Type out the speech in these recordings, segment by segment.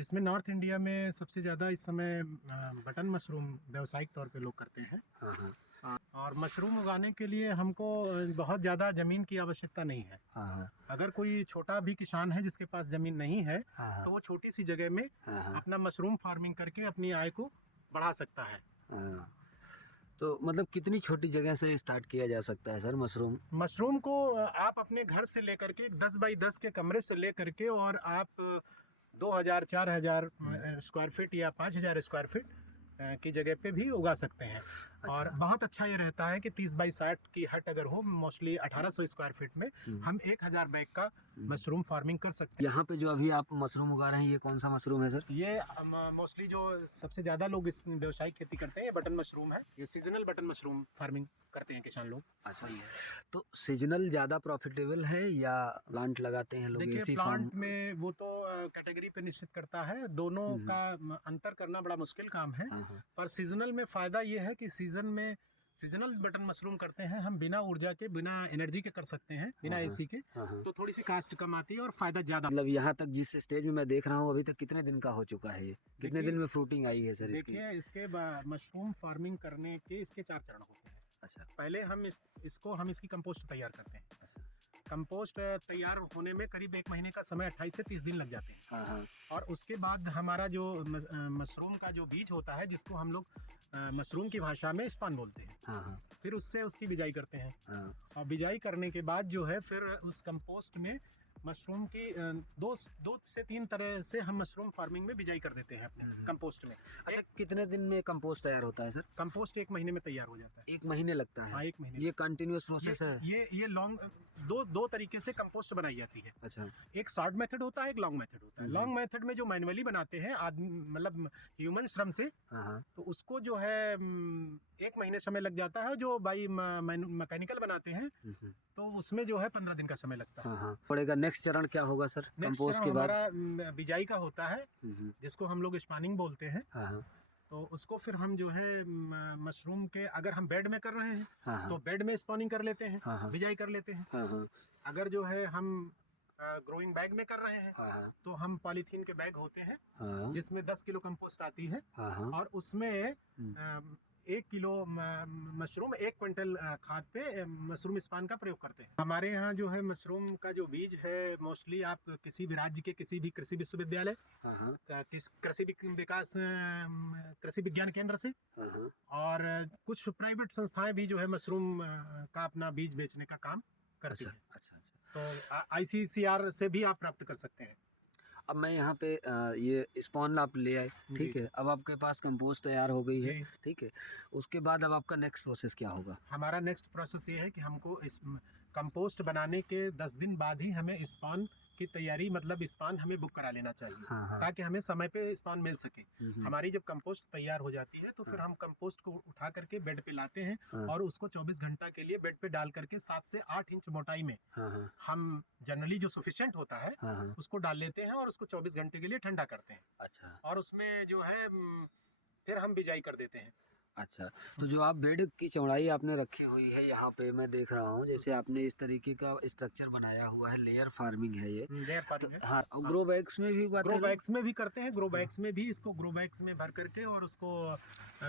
जिसमें north India में सबसे ज़्यादा इस समय बटन मशरूम व्यावसायिक तौर पे लोग करते हैं। हाँ हाँ। और मशरूम उगाने के लिए हमको बहुत ज़्यादा ज़मीन की आवश्यकता नहीं है। हाँ हाँ। अगर कोई छोटा भी किसान है जिसके पास ज़मीन नहीं है, हाँ तो वो छोटी सी जगह में हाँ। अपना मशरूम फार्मिंग करके अपनी आय को बढ़ा सकता है। हाँ। तो मतलब कितनी छोटी जगह से स्टार्ट किया जा सकता है सर मशरूम? मशरूम को आप अपने घर से लेकर के 10 बाई 10 के कमरे से लेकर के और आप 2000 4000 स्क्वायर फीट या 5000 स्क्वायर फीट की जगह पे भी उगा सकते हैं। और बहुत अच्छा ये रहता है कि 30 बाई 60 की हट अगर हो, मोस्टली 1800 स्क्वायर फीट में हम 1000 बैग का मशरूम फार्मिंग कर सकते हैं। यहाँ पे जो अभी आप मशरूम उगा रहे हैं, ये कौन सा मशरूम है सर? ये मोस्टली जो सबसे ज़्यादा लोग इस व्यवसायिक खेती करते हैं, ये बटन मशरूम है। ये सीजनल बटन मशरूम फार्मिंग करते हैं किसान लोग। अच्छा, ये तो सीजनल ज़्यादा प्रॉफिटेबल है या प्लांट लगाते हैं लोग देखिए, ऐसी प्लांट फार्म? में वो तो कैटेगरी पे निश्चित करता है, दोनों का अंतर करना बड़ा मुश्किल काम है। हाँ हाँ। पर सीजनल में फ़ायदा ये है कि सीजन में सीजनल बटन मशरूम करते हैं हम, बिना ऊर्जा के, बिना एनर्जी के कर सकते हैं, बिना एसी के। तो थोड़ी सी कास्ट कम आती है और फ़ायदा ज़्यादा। मतलब यहाँ तक जिस स्टेज में मैं देख रहा हूँ, अभी तक कितने दिन का हो चुका है ये? कितने दिन में फ्रूटिंग आई है सर इसकी? देखिए, इसके मशरूम फार्मिंग करने के इसके 4 चरण होते हैं। अच्छा। पहले हम इसकी कंपोस्ट तैयार करते हैं। अच्छा। कंपोस्ट तैयार होने में करीब 1 महीने का समय, 28 से 30 दिन लग जाते हैं। हाँ हाँ। और उसके बाद हमारा जो मशरूम का जो बीज होता है, जिसको हम लोग मशरूम की भाषा में स्पान बोलते हैं, हाँ हाँ। फिर उससे उसकी बिजाई करते हैं। हाँ। और बिजाई करने के बाद जो है, फिर उस कंपोस्ट में मशरूम की दो से 3 तरह से हम मशरूम फार्मिंग में बिजाई कर देते हैं अपने कंपोस्ट में। अच्छा, कितने दिन में कंपोस्ट तैयार होता है सर? कंपोस्ट 1 महीने में तैयार हो जाता है। 1 महीने लगता है? हाँ, 1 महीने। ये कंटिन्यूअस प्रोसेस है? ये लॉन्ग दो तरीके से कंपोस्ट बनाई जाती है। अच्छा। एक शॉर्ट मेथड होता है, एक लॉन्ग मेथड होता है। लॉन्ग मेथड में जो मैनुअली बनाते हैं आदमी, मतलब ह्यूमन श्रम से, हाँ हाँ। तो उसको जो है 1 महीने समय लग जाता है। जो बाई मैकेनिकल बनाते हैं, तो उसमें जो है 15 दिन का समय लगता है। हाँ हाँ। पड़ेगा। नेक्स्ट चरण क्या होगा सर कंपोस्ट चरण के बाद? हमारा बिजाई का होता है, जिसको हम लोग स्पानिंग बोलते हैं। हाँ हाँ। तो उसको फिर हम जो है मशरूम के, अगर हम बेड में कर रहे हैं, हाँ हाँ। तो बेड में स्पॉनिंग कर लेते हैं, हाँ हाँ। बिजाई कर लेते हैं। हाँ हाँ। अगर जो है हम ग्रोइंग बैग में कर रहे हैं, हाँ हाँ। तो हम पॉलीथीन के बैग होते हैं, हाँ। जिसमें 10 किलो कंपोस्ट आती है। हाँ हाँ। और उसमें 1 किलो मशरूम, 1 क्विंटल खाद पे मशरूम स्पान का प्रयोग करते हैं। हमारे यहाँ जो है मशरूम का जो बीज है, मोस्टली आप किसी भी राज्य के किसी भी कृषि विश्वविद्यालय, हाँ हाँ। कृषि विज्ञान केंद्र से, हाँ हाँ। और कुछ प्राइवेट संस्थाएं भी जो है मशरूम का अपना बीज बेचने का काम करती है। अच्छा अच्छा। तो ICCR से भी आप प्राप्त कर सकते हैं। अब मैं यहाँ पे ये स्पॉन आप ले आए, ठीक है। अब आपके पास कंपोस्ट तैयार हो गई है, ठीक है। उसके बाद अब आपका नेक्स्ट प्रोसेस क्या होगा? हमारा नेक्स्ट प्रोसेस ये है कि हमको इस कंपोस्ट बनाने के 10 दिन बाद ही हमें स्पॉन की तैयारी, मतलब स्पॉन हमें बुक करा लेना चाहिए। हाँ हाँ। ताकि हमें समय पे स्पॉन मिल सके। हमारी जब कंपोस्ट तैयार हो जाती है, तो फिर हम कंपोस्ट को उठा करके बेड पे लाते हैं। और उसको 24 घंटा के लिए बेड पे डाल करके 7 से 8 इंच मोटाई में हम जनरली जो सफिशिएंट होता है, उसको डाल लेते हैं और उसको 24 घंटे के लिए ठंडा करते हैं। अच्छा। और उसमें जो है फिर हम बिजाई कर देते हैं। अच्छा, तो जो आप बेड की चौड़ाई आपने रखी हुई है, यहाँ पे मैं देख रहा हूँ, जैसे आपने इस तरीके का स्ट्रक्चर बनाया हुआ है, लेयर फार्मिंग है ये। लेयर फार्मिंग है। हाँ, और ग्रो बैग्स में भी उगाते हैं? ग्रो बैग्स में भी करते हैं। ग्रो बैग्स में भी, इसको ग्रो बैग्स में भर करके और उसको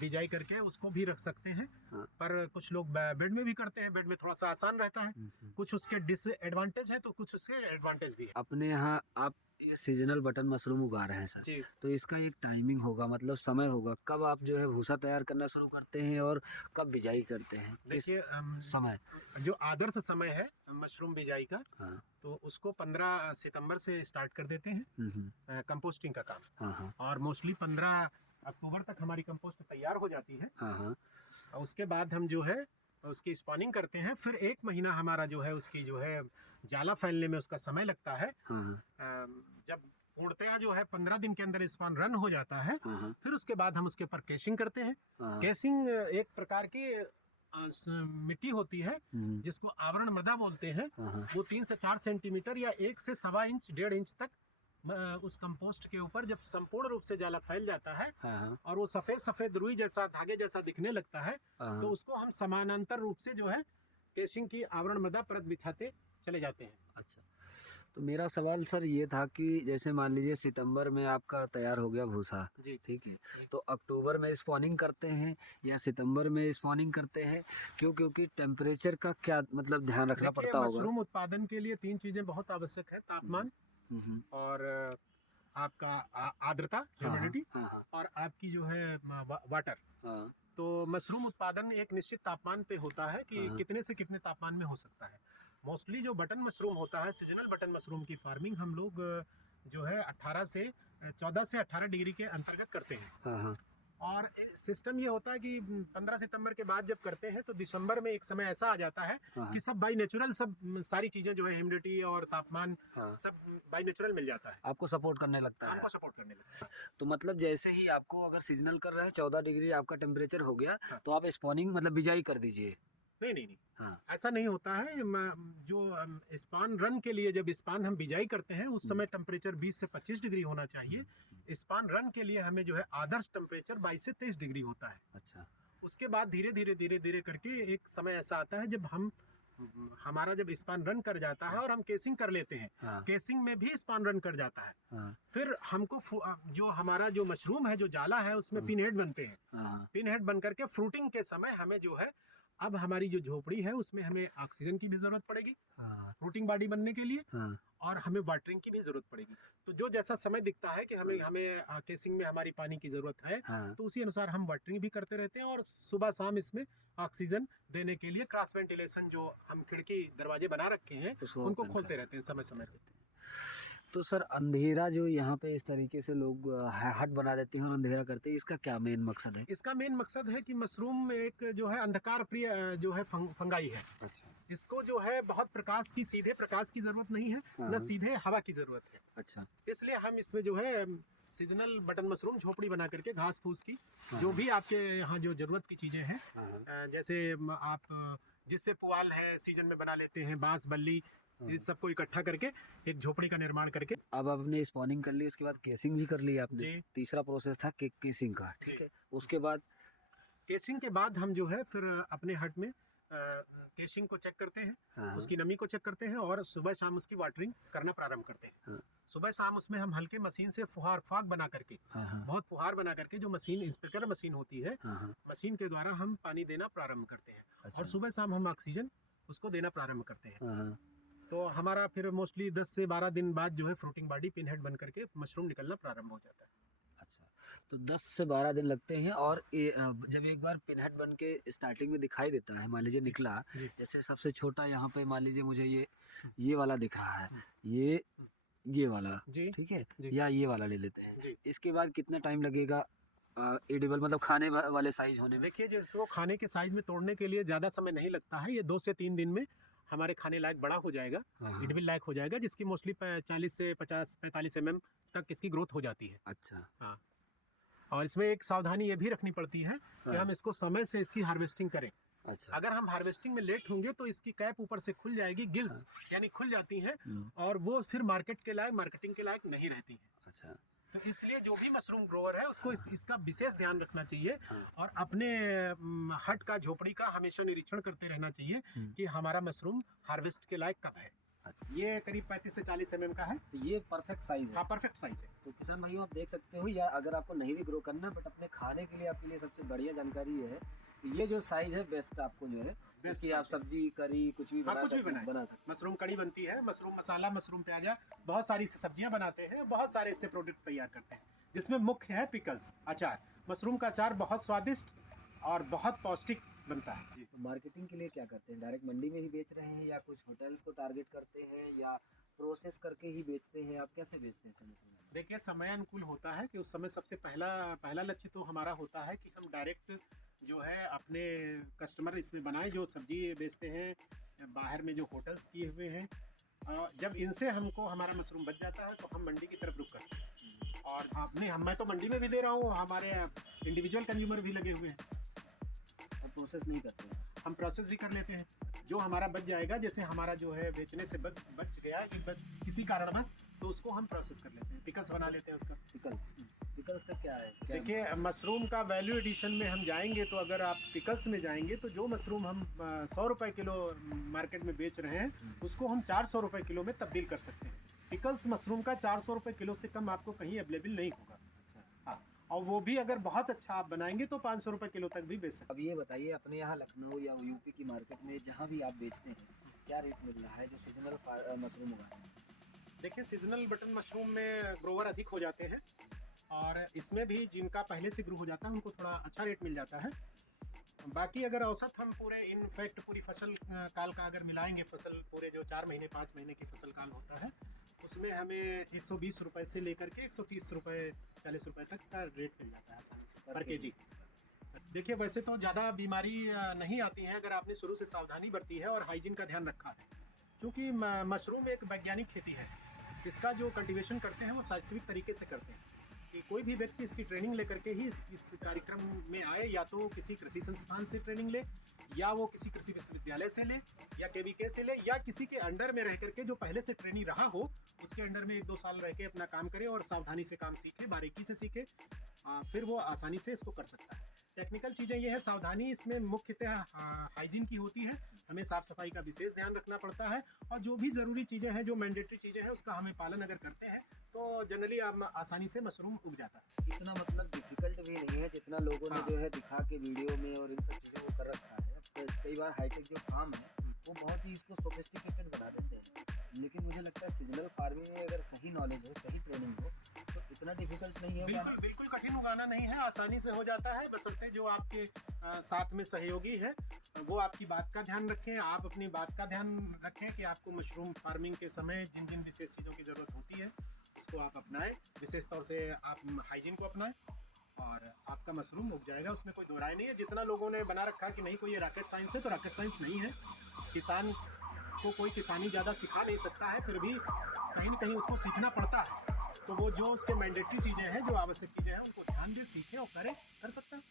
बिजाई करके उसको भी रख सकते हैं। पर कुछ लोग बेड में भी करते हैं। बेड में थोड़ा सा आसान रहता है। कुछ उसके डिसएडवांटेज है, तो कुछ उसके एडवांटेज भी है। अपने यहाँ आप ये सीजनल बटन मशरूम उगा रहे हैं सर जी। तो इसका एक टाइमिंग होगा, मतलब समय होगा, कब आप जो है भूसा तैयार करना शुरू करते हैं और कब बिजाई करते हैं? देखिए, समय जो आदर्श समय है मशरूम बिजाई का, तो उसको 15 सितंबर से स्टार्ट कर देते हैं कंपोस्टिंग का काम। और मोस्टली 15 अक्टूबर तक हमारी कंपोस्ट तैयार हो जाती है। उसके बाद हम जो है उसकी स्पॉनिंग करते हैं। फिर 1 महीना हमारा जो है उसकी जो है जाला फैलने में उसका समय लगता है। जब पूर्णतया जो है 15 दिन के अंदर स्पॉन रन हो जाता है, फिर उसके बाद हम उसके ऊपर केशिंग करते हैं। केशिंग एक प्रकार की मिट्टी होती है, जिसको आवरण मृदा बोलते हैं। वो 3 से 4 सेंटीमीटर या 1 से 1.25 इंच, 1.5 इंच तक उस कंपोस्ट के ऊपर जब संपूर्ण रूप से जाला फैल जाता है, और वो सफेद सफेद रुई जैसा, धागे जैसा दिखने लगता है, तो उसको हम समानांतर रूप से जो है केशिंग की आवरण मृदा परत बिछाते चले जाते हैं। अच्छा, तो मेरा सवाल सर ये था कि जैसे मान लीजिए सितंबर में आपका तैयार हो गया भूसा, जी ठीक है, तो अक्टूबर में स्पॉनिंग करते हैं या सितंबर में स्पॉनिंग करते हैं, क्योंकि टेम्परेचर का क्या मतलब ध्यान रखना देखिए, पड़ता होगा? मशरूम उत्पादन के लिए 3 चीजें बहुत आवश्यक है: तापमान, हम्म, और आपका आर्द्रता, हाँ ह्यूमिडिटी, हाँ हाँ और आपकी जो है वाटर। हाँ तो मशरूम उत्पादन एक निश्चित तापमान पे होता है कि हाँ कितने से कितने तापमान में हो सकता है। मोस्टली जो बटन मशरूम होता है, सीजनल बटन मशरूम की फार्मिंग हम लोग जो है 14 से 18 डिग्री के अंतर्गत करते हैं। हाँ हाँ और सिस्टम ये होता है कि 15 सितंबर के बाद जब करते हैं तो दिसंबर में एक समय ऐसा आ जाता है हाँ कि सब बाई नेचुरल, सब सारी चीजें जो है ह्यूमिडिटी और तापमान हाँ, सब बाई नेचुरल मिल जाता है, आपको सपोर्ट करने लगता है। हमको सपोर्ट करने लगता है। तो मतलब जैसे ही आपको अगर सीजनल कर रहे हैं 14 डिग्री आपका टेम्परेचर हो गया, हाँ। तो आप स्पॉनिंग मतलब बिजाई कर दीजिए। नहीं, हाँ ऐसा नहीं होता है। जो स्पान रन के लिए जब स्पान हम बिजाई करते हैं उस समय टेम्परेचर 20 से 25 डिग्री होना चाहिए। स्पान रन के लिए हमें जो है आदर्श टेम्परेचर 22 से 23 डिग्री होता है। अच्छा उसके बाद धीरे धीरे करके एक समय ऐसा आता है जब हमारा जब स्पान रन कर जाता है और हम केसिंग कर लेते हैं, हाँ केसिंग में भी स्पान रन कर जाता है, हाँ फिर हमको जो हमारा जो मशरूम है, जो जाला है, उसमें पिन हेड बनते हैं। हाँ पिन हेड बन करके फ्रूटिंग के समय हमें जो है, अब हमारी जो झोपड़ी है उसमें हमें ऑक्सीजन की भी जरूरत पड़ेगी हाँ फ्रूटिंग बॉडी बनने के लिए, हाँ और हमें वाटरिंग की भी जरूरत पड़ेगी। तो जो जैसा समय दिखता है कि हमें हमें केसिंग में हमारी पानी की जरूरत है, हाँ तो उसी अनुसार हम वाटरिंग भी करते रहते हैं। और सुबह शाम इसमें ऑक्सीजन देने के लिए क्रॉस वेंटिलेशन, जो हम खिड़की दरवाजे बना रखे हैं, उसको उनको open खोलते कर रहते हैं समय समय पर। तो सर अंधेरा जो यहाँ पे इस तरीके से लोग हट बना देते हैं और अंधेरा करते हैं, इसका क्या मेन मकसद है? इसका मेन मकसद है कि मशरूम एक जो है अंधकार प्रिय जो है फंगाई है। अच्छा इसको जो है बहुत प्रकाश की, सीधे प्रकाश की जरूरत नहीं है, हाँ। न सीधे हवा की जरूरत है। अच्छा इसलिए हम इसमें जो है सीजनल बटन मशरूम झोपड़ी बना करके घास फूस की, हाँ। जो भी आपके यहाँ जो जरूरत की चीजें हैं, हाँ। जैसे आप जिससे पुआल है सीजन में बना लेते हैं, बांस बल्ली, हाँ। इस सबको इकट्ठा करके एक झोपड़ी का निर्माण करके। अब आपने स्पॉनिंग कर ली, उसके बाद केसिंग भी कर ली आपने। जी। तीसरा प्रोसेस था केसिंग का, ठीक जी। है। उसके बाद केसिंग के बाद हम जो है फिर अपने हट में केसिंग को चेक करते हैं, हाँ। उसकी नमी को चेक करते हैं, और सुबह शाम उसकी वाटरिंग करना प्रारंभ करते हैं। हाँ। सुबह शाम उसमें हम हल्के मशीन से फुहार फाग बना करके, हाँ हाँ बहुत फुहार बना करके, जो मशीन इंस्पेक्टर मशीन होती है, हाँ हाँ मशीन के द्वारा हम पानी देना प्रारंभ करते हैं। अच्छा। और सुबह शाम हम ऑक्सीजन उसको देना प्रारंभ करते हैं। हाँ हाँ तो हमारा फिर मोस्टली 10 से 12 दिन बाद जो है फ्रूटिंग बॉडी पिन हेड बन करके मशरूम निकलना प्रारंभ हो जाता है। अच्छा, तो 10 से 12 दिन लगते हैं। और जब एक बार पिनहेड बन के स्टार्टिंग में दिखाई देता है, मान लीजिए निकला, जी। जैसे सबसे छोटा यहाँ पे मान लीजिए मुझे ये वाला दिख रहा है, ये वाला, जी। ठीक है, जी। या ये वाला ले लेते हैं। जी। इसके बाद कितना टाइम लगेगा एडिबल मतलब खाने वाले साइज होने में? देखिए, जिसको खाने के साइज में तोड़ने के लिए ज़्यादा समय नहीं लगता है, ये 2 से 3 दिन में हमारे खाने लायक बड़ा हो जाएगा, हाँ। एडिबल लायक हो जाएगा, जिसकी मोस्टली 40 से 50-45 mm तक इसकी ग्रोथ हो जाती है। अच्छा। हाँ। और इसमें एक सावधानी ये भी रखनी पड़ती है कि हाँ। हम इसको समय से इसकी हार्वेस्टिंग करें। अच्छा। अगर हम हार्वेस्टिंग में लेट होंगे तो इसकी कैप ऊपर से खुल जाएगी, गिल्स यानी खुल जाती हैं, और वो फिर मार्केट के लायक, मार्केटिंग के लायक नहीं रहती है। अच्छा। तो इसलिए जो भी मशरूम ग्रोवर है उसको इसका विशेष ध्यान रखना चाहिए, और अपने हट का, झोपड़ी का हमेशा निरीक्षण करते रहना चाहिए कि हमारा मशरूम हार्वेस्ट के लायक कब है। ये करीब 35 से 40 mm का है। तो ये परफेक्ट साइज है। हाँ, परफेक्ट साइज है। तो किसान भाइयों आप देख सकते हो, या अगर आपको नहीं भी ग्रो करना बट अपने खाने के लिए आपके लिए सबसे बढ़िया जानकारी ये है कि ये जो साइज है बेस्ट आपको जो है, इसकी आप सब्जी करी कुछ भी बना सकते। मशरूम कड़ी बनती है, मशरूम मसाला, मशरूम प्याजा, बहुत सारी सब्जियां बनाते हैं, बहुत सारे इससे प्रोडक्ट तैयार करते हैं, जिसमें मुख्य है पिकल्स, अचार। मशरूम का अचार बहुत स्वादिष्ट और बहुत पौष्टिक बनता है। तो मार्केटिंग के लिए क्या करते हैं? डायरेक्ट मंडी में ही बेच रहे हैं, या कुछ होटल्स को टारगेट करते हैं, या प्रोसेस करके ही बेचते हैं? आप कैसे बेचते हैं? देखिए, समय अनुकूल होता है कि उस समय सबसे पहला लक्ष्य तो हमारा होता है कि हम डायरेक्ट जो है अपने कस्टमर इसमें बनाए, जो सब्जी बेचते हैं बाहर में, जो होटल्स किए हुए हैं। जब इनसे हमको हमारा मशरूम बच जाता है तो हम मंडी की तरफ रुख करते हैं, और मैं तो मंडी में भी दे रहा हूँ, हमारे इंडिविजुअल कंज्यूमर भी लगे हुए हैं। प्रोसेस नहीं करते हैं? हम प्रोसेस भी कर लेते हैं। जो हमारा बच जाएगा, जैसे हमारा जो है बेचने से बच गया किसी कारणवश, तो उसको हम प्रोसेस कर लेते हैं, पिकल्स बना लेते हैं उसका। पिकल्स का क्या है? देखिए, मशरूम का वैल्यू एडिशन में हम जाएंगे तो अगर आप पिकल्स में जाएंगे तो जो मशरूम हम 100 रुपये किलो मार्केट में बेच रहे हैं, उसको हम 400 रुपये किलो में तब्दील कर सकते हैं। पिकल्स मशरूम का 400 रुपये किलो से कम आपको कहीं अवेलेबल नहीं होगा। हाँ, और वो भी अगर बहुत अच्छा आप बनाएंगे तो 500 रुपये किलो तक भी बेच सकते अब ये बताइए, अपने यहाँ लखनऊ या यूपी की मार्केट में जहाँ भी आप बेचते हैं, क्या रेट मिल रहा है जो सीजनल मशरूम उगा रहे हैं? देखिए, सीजनल बटन मशरूम में ग्रोवर अधिक हो जाते हैं और इसमें भी जिनका पहले से ग्रो हो जाता है उनको थोड़ा अच्छा रेट मिल जाता है। बाकी अगर औसत हम पूरे इनफैक्ट पूरी फसल काल का अगर मिलाएंगे, फसल पूरे जो 4 महीने 5 महीने की फसल काल होता है उसमें हमें 120 रुपये से लेकर के 130 रुपये 40 रुपये तक का रेट मिल जाता है आसानी से पर केजी। देखिए, वैसे तो ज़्यादा बीमारी नहीं आती है अगर आपने शुरू से सावधानी बरती है और हाइजीन का ध्यान रखा है, क्योंकि मशरूम एक वैज्ञानिक खेती है। इसका जो कल्टीवेशन करते हैं वो साइंटिफिक तरीके से करते हैं कि कोई भी व्यक्ति इसकी ट्रेनिंग लेकर के ही इस कार्यक्रम में आए, या तो किसी कृषि संस्थान से ट्रेनिंग ले, या वो किसी कृषि विश्वविद्यालय से ले, या केवीके से ले, या किसी के अंडर में रह करके जो पहले से ट्रेनिंग रहा हो उसके अंडर में 1-2 साल रह के अपना काम करे और सावधानी से काम सीखे, बारीकी से सीखे, फिर वो आसानी से इसको कर सकता है। टेक्निकल चीज़ें ये है, सावधानी इसमें मुख्यतः हाइजीन की होती है। हमें साफ़ सफाई का विशेष ध्यान रखना पड़ता है और जो भी ज़रूरी चीज़ें हैं, जो मैंडेटरी चीज़ें हैं, उसका हमें पालन अगर करते हैं तो जनरली आसानी से मशरूम उग जाता है। इतना मतलब डिफिकल्ट भी नहीं है जितना लोगों ने जो है दिखा के वीडियो में और इन सब चीज़ों को कर रखा है। कई बार हाईटेक जो फार्म है वो बहुत ही इसको सोफिस्टिकेटेड बना देते हैं, लेकिन मुझे लगता है सीजनल फार्मिंग में अगर सही नॉलेज हो, सही ट्रेनिंग हो तो इतना डिफिकल्ट नहीं है। बिल्कुल बिल्कुल कठिन उगाना नहीं है, आसानी से हो जाता है, बशर्ते जो आपके साथ में सहयोगी है वो आपकी बात का ध्यान रखें, आप अपनी बात का ध्यान रखें कि आपको मशरूम फार्मिंग के समय जिन जिन विशेष चीज़ों की ज़रूरत होती है उसको आप अपनाएं, विशेष तौर से आप हाइजीन को अपनाएं और आपका मशरूम उग जाएगा, उसमें कोई दो राय नहीं है। जितना लोगों ने बना रखा कि नहीं कोई ये रॉकेट साइंस है, तो रॉकेट साइंस नहीं है। किसान को कोई किसानी ज़्यादा सिखा नहीं सकता है, फिर भी कहीं न कहीं उसको सीखना पड़ता है, तो वो जो उसके मैंडेटरी चीज़ें हैं, जो आवश्यक चीज़ें हैं उनको ध्यान दे, सीखें और करें, कर सकते हैं।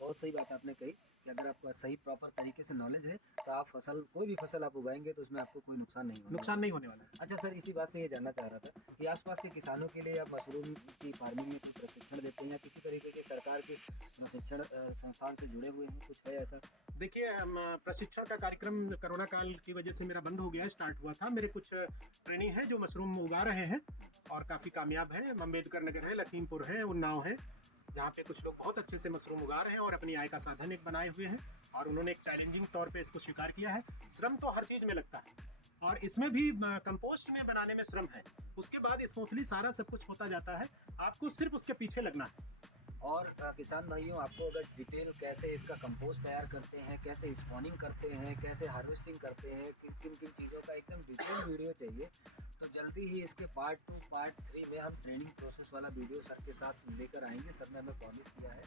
बहुत सही बात आपने कही कि अगर आपको सही प्रॉपर तरीके से नॉलेज है तो आप फसल, कोई भी फसल आप उगाएंगे तो उसमें आपको कोई नुकसान नहीं होने वाला। अच्छा सर, इसी बात से ये जानना चाह रहा था कि आसपास के किसानों के लिए आप मशरूम की फार्मिंग में कोई प्रशिक्षण देते हैं या किसी तरीके के सरकार के प्रशिक्षण संस्थान से जुड़े हुए हैं, कुछ है ऐसा? देखिए, प्रशिक्षण का कार्यक्रम कोरोना काल की वजह से मेरा बंद हो गया, स्टार्ट हुआ था। मेरे कुछ ट्रेनी हैं जो मशरूम उगा रहे हैं और काफ़ी कामयाब हैं। अम्बेडकर नगर है, लखीमपुर है, उन्नाव है, जहाँ पे कुछ लोग बहुत अच्छे से मशरूम उगा रहे हैं और अपनी आय का साधन एक बनाए हुए हैं और उन्होंने एक चैलेंजिंग तौर पे इसको स्वीकार किया है। श्रम तो हर चीज़ में लगता है और इसमें भी कंपोस्ट में बनाने में श्रम है, उसके बाद स्मूथली सारा सब कुछ होता जाता है, आपको सिर्फ उसके पीछे लगना है। और किसान भाइयों, आपको अगर डिटेल कैसे इसका कंपोस्ट तैयार करते हैं, कैसे स्पॉनिंग करते हैं, कैसे हार्वेस्टिंग करते हैं, किन किन चीज़ों का एकदम डिटेल वीडियो चाहिए तो जल्दी ही इसके पार्ट 2 पार्ट 3 में हम ट्रेनिंग प्रोसेस वाला वीडियो सर के साथ लेकर आएंगे। सर ने हमें प्रॉमिस किया है।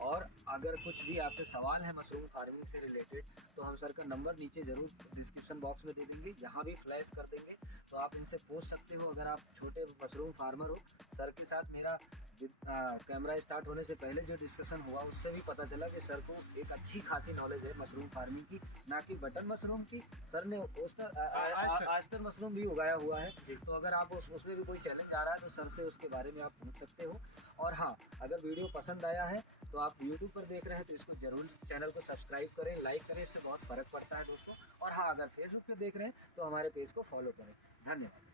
और अगर कुछ भी आपके सवाल है मशरूम फार्मिंग से रिलेटेड तो हम सर का नंबर नीचे ज़रूर डिस्क्रिप्शन बॉक्स में दे देंगे, यहाँ भी फ्लैश कर देंगे, तो आप इनसे पूछ सकते हो। अगर आप छोटे मशरूम फार्मर हो, सर के साथ मेरा कैमरा स्टार्ट होने से पहले जो डिस्कशन हुआ उससे भी पता चला कि सर को एक अच्छी खासी नॉलेज है मशरूम फार्मिंग की, ना कि बटन मशरूम की। सर ने आस्टर मशरूम भी उगाया हुआ है, तो अगर आप उसमें भी कोई चैलेंज आ रहा है तो सर से उसके बारे में आप पूछ सकते हो। और हाँ, अगर वीडियो पसंद आया है तो आप YouTube पर देख रहे हैं तो इसको जरूर चैनल को सब्सक्राइब करें, लाइक करें, इससे बहुत फ़र्क पड़ता है दोस्तों। और हाँ, अगर फेसबुक पे देख रहे हैं तो हमारे पेज को फॉलो करें। धन्यवाद।